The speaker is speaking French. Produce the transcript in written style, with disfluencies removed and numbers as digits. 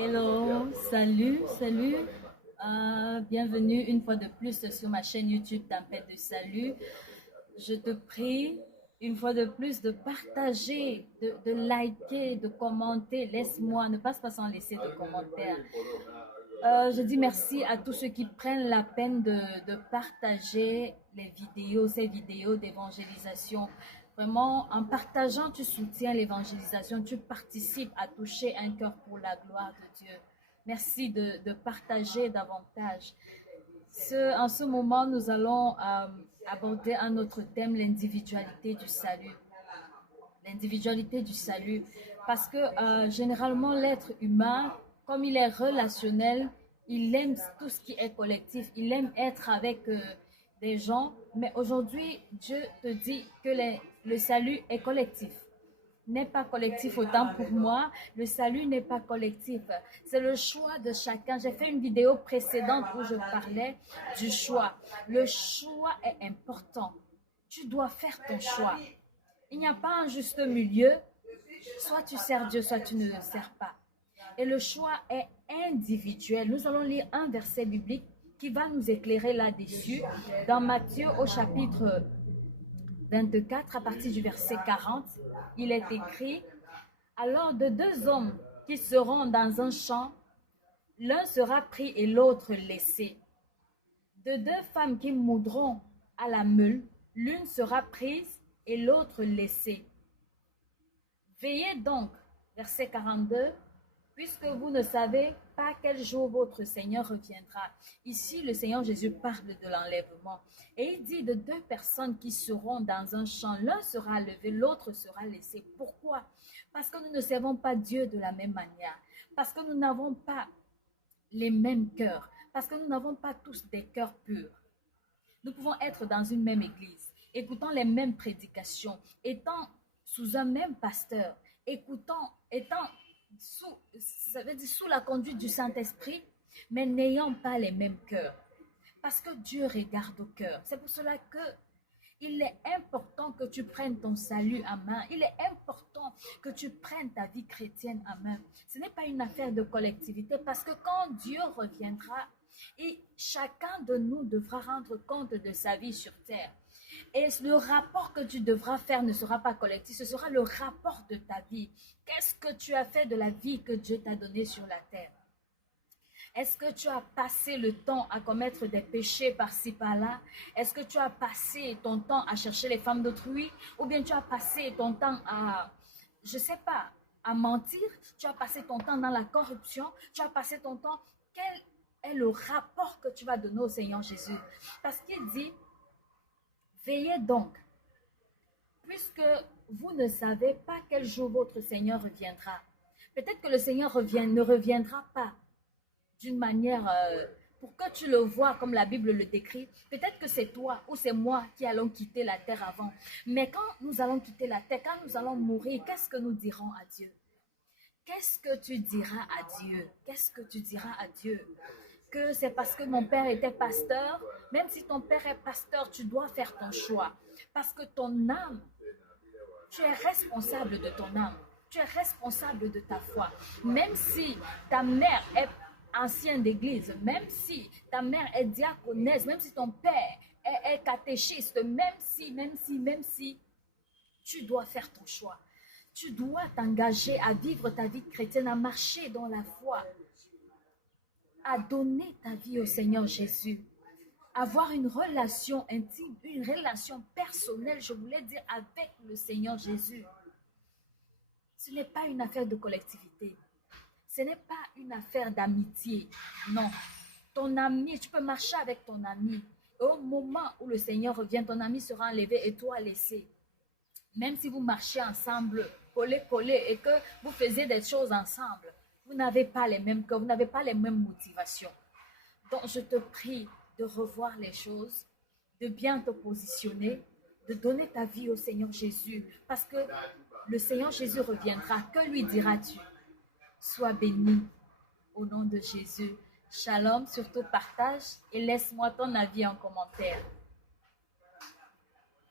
Hello, salut, salut. Bienvenue une fois de plus sur ma chaîne YouTube Tempête de Salut. Je te prie une fois de plus de partager, de liker, de commenter. Laisse-moi, ne passe pas sans laisser de commentaires. Je dis merci à tous ceux qui prennent la peine de partager les vidéos, ces vidéos d'évangélisation. Vraiment, en partageant, tu soutiens l'évangélisation, tu participes à toucher un cœur pour la gloire de Dieu. Merci de partager davantage. En ce moment, nous allons aborder un autre thème, l'individualité du salut. L'individualité du salut. Parce que généralement, l'être humain, comme il est relationnel, il aime tout ce qui est collectif. Il aime être avec des gens. Mais aujourd'hui, Dieu te dit que le salut est collectif. N'est pas collectif autant pour moi. Le salut n'est pas collectif. C'est le choix de chacun. J'ai fait une vidéo précédente où je parlais du choix. Le choix est important. Tu dois faire ton choix. Il n'y a pas un juste milieu. Soit tu sers Dieu, soit tu ne le sers pas. Et le choix est individuel. Nous allons lire un verset biblique qui va nous éclairer là-dessus. Dans Matthieu au chapitre 24, à partir du verset 40, il est écrit: alors de deux hommes qui seront dans un champ, l'un sera pris et l'autre laissé. De deux femmes qui moudront à la meule, l'une sera prise et l'autre laissée. Veillez donc, verset 42, puisque vous ne savez pas quel jour votre Seigneur reviendra. Ici, le Seigneur Jésus parle de l'enlèvement. Et il dit de deux personnes qui seront dans un champ, l'un sera levé, l'autre sera laissé. Pourquoi? Parce que nous ne servons pas Dieu de la même manière. Parce que nous n'avons pas les mêmes cœurs. Parce que nous n'avons pas tous des cœurs purs. Nous pouvons être dans une même église, écoutant les mêmes prédications, étant sous un même pasteur, étant sous la conduite du Saint-Esprit, mais n'ayant pas les mêmes cœurs. Parce que Dieu regarde au cœur. C'est pour cela que il est important que tu prennes ton salut en main. Il est important que tu prennes ta vie chrétienne en main. Ce n'est pas une affaire de collectivité, parce que quand Dieu reviendra, et chacun de nous devra rendre compte de sa vie sur terre. Et le rapport que tu devras faire ne sera pas collectif, ce sera le rapport de ta vie. Qu'est-ce que tu as fait de la vie que Dieu t'a donnée sur la terre? Est-ce que tu as passé le temps à commettre des péchés par-ci, par-là? Est-ce que tu as passé ton temps à chercher les femmes d'autrui? Ou bien tu as passé ton temps à, je ne sais pas, à mentir? Tu as passé ton temps dans la corruption? Tu as passé ton temps... Quel est le rapport que tu vas donner au Seigneur Jésus? Parce qu'il dit, veillez donc, puisque vous ne savez pas quel jour votre Seigneur reviendra. Peut-être que le Seigneur ne reviendra pas d'une manière pour que tu le vois comme la Bible le décrit. Peut-être que c'est toi ou c'est moi qui allons quitter la terre avant. Mais quand nous allons quitter la terre, quand nous allons mourir, qu'est-ce que nous dirons à Dieu? Qu'est-ce que tu diras à Dieu? Qu'est-ce que tu diras à Dieu? Que c'est parce que mon père était pasteur? Même si ton père est pasteur, tu dois faire ton choix. Parce que ton âme, tu es responsable de ton âme. Tu es responsable de ta foi. Même si ta mère est ancienne d'église, même si ta mère est diaconesse, même si ton père est catéchiste, même si, tu dois faire ton choix. Tu dois t'engager à vivre ta vie chrétienne, à marcher dans la foi, à donner ta vie au Seigneur Jésus, avoir une relation intime, une relation personnelle, je voulais dire, avec le Seigneur Jésus. Ce n'est pas une affaire de collectivité. Ce n'est pas une affaire d'amitié. Non. Ton ami, tu peux marcher avec ton ami. Et au moment où le Seigneur revient, ton ami sera enlevé et toi laissé. Même si vous marchez ensemble, collé, et que vous faisiez des choses ensemble, vous n'avez pas les mêmes cœurs, vous n'avez pas les mêmes motivations. Donc, je te prie de revoir les choses, de bien te positionner, de donner ta vie au Seigneur Jésus. Parce que le Seigneur Jésus reviendra. Que lui diras-tu? Sois béni au nom de Jésus. Shalom, surtout partage et laisse-moi ton avis en commentaire.